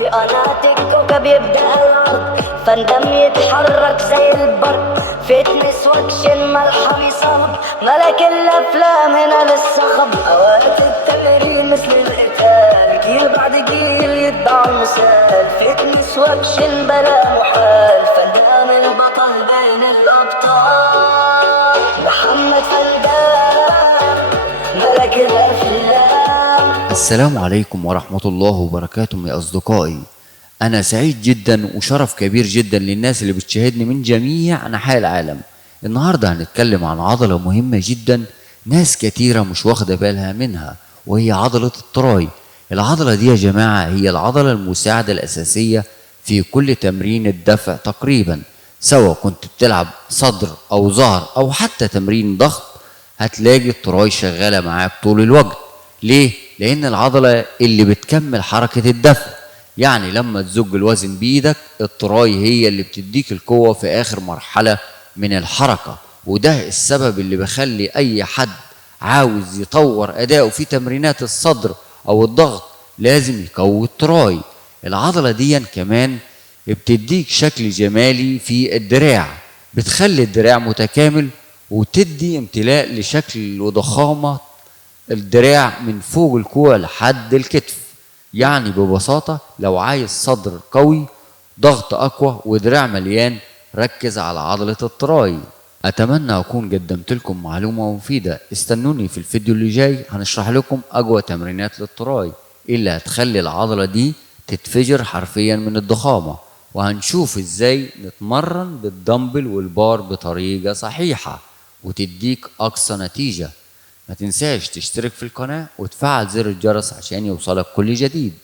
في قناة الكوكب يبدأ العرض، فندم يتحرك زي البرق، فتنس واكشن ملحمي صعب، ملك الأفلام هنا للصخب، أوقات التمرين مثل القتال، جيل بعد جيل يتبع المثال، فتنس واكشن بلا محال، فنان البطل بين الأبطال، محمد فندان ملك الأفلام. السلام عليكم ورحمة الله وبركاته يا أصدقائي. أنا سعيد جدا وشرف كبير جدا للناس اللي بتشاهدني من جميع أنحاء العالم. النهاردة هنتكلم عن عضلة مهمة جدا ناس كتيرة مش واخدة بالها منها، وهي عضلة التراي. العضلة دي يا جماعة هي العضلة المساعدة الأساسية في كل تمرين الدفع تقريبا، سواء كنت بتلعب صدر أو ظهر أو حتى تمرين ضغط، هتلاقي التراي شغالة معاك طول الوقت. ليه؟ لأن العضلة اللي بتكمل حركة الدفع، يعني لما تزج الوزن بإيدك التراي هي اللي بتديك القوة في آخر مرحلة من الحركة، وده السبب اللي بيخلي أي حد عاوز يطور أداؤه في تمرينات الصدر أو الضغط لازم يقوي التراي. العضلة دي كمان بتديك شكل جمالي في الدراع، بتخلي الدراع متكامل وتدي امتلاء لشكل وضخامة الدراع من فوق الكوع لحد الكتف. يعني ببساطة لو عايز صدر قوي، ضغط أقوى ودراع مليان، ركز على عضلة التراي. أتمنى أكون قدمت لكم معلومة مفيدة. استنوني في الفيديو اللي جاي، هنشرح لكم أقوى تمرينات للتراي اللي هتخلي العضلة دي تتفجر حرفيا من الضخامة، وهنشوف ازاي نتمرن بالدمبل والبار بطريقة صحيحة وتديك أقصى نتيجة. ما تنساش تشترك في القناة وتفعل زر الجرس عشان يوصلك كل جديد.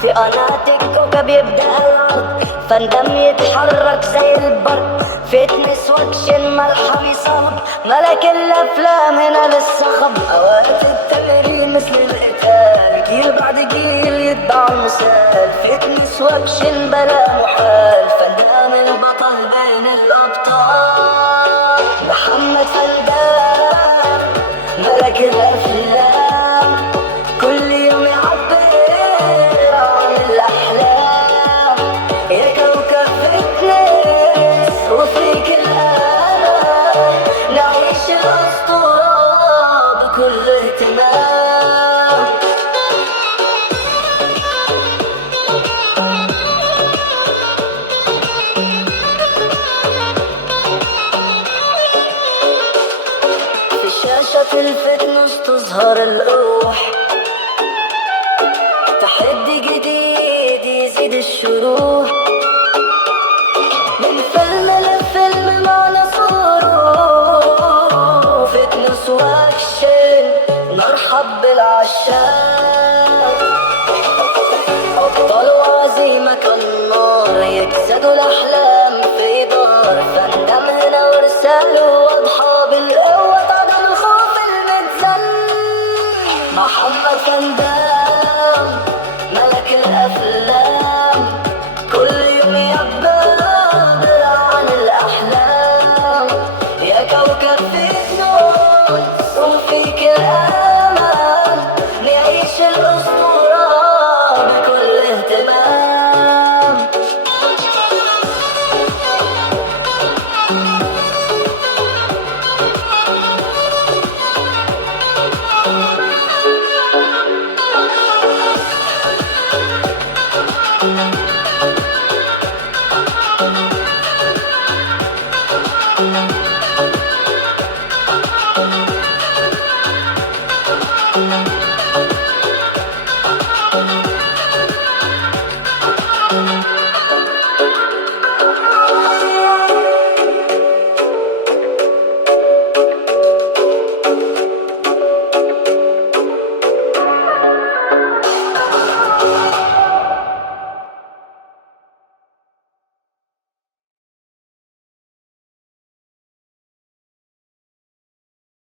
في قناة الكوكب يبدأ العرض، فندم يتحرك زي البرق، فتنس واكشن ملحمي صعب، ملك الأفلام هنا للصخب، أوقات التمرين مثل القتال، جيل بعد جيل يتبع المثال، فتنس واكشن بلا محال، فنان البطل بين الأبطال، محمد فندان ملك الأفلام، كل يوم يعبر عن الأحلام، يا كوكب فتنس وفيك الآلام، نعيش الأسطورة بكل اهتمام. في شاشة الفتنس تظهر الروح، تحدي جديد يزيد الشروح، من فيلم لفيلم معنا صاروخ، فتنس واكشن مرحب بالعشاق، أبطال وعزيمة كالنار يجسدوا الأحلام في دار، فندم هنا ورساله واضحة بالقوة بعد الخوف المتزن، محمد فندان ملك الأفلام، كل يوم يعبر عن الأحلام، يا كوكب فتنس وفيك الأمان، نعيش الأسطورة بكل اهتمام.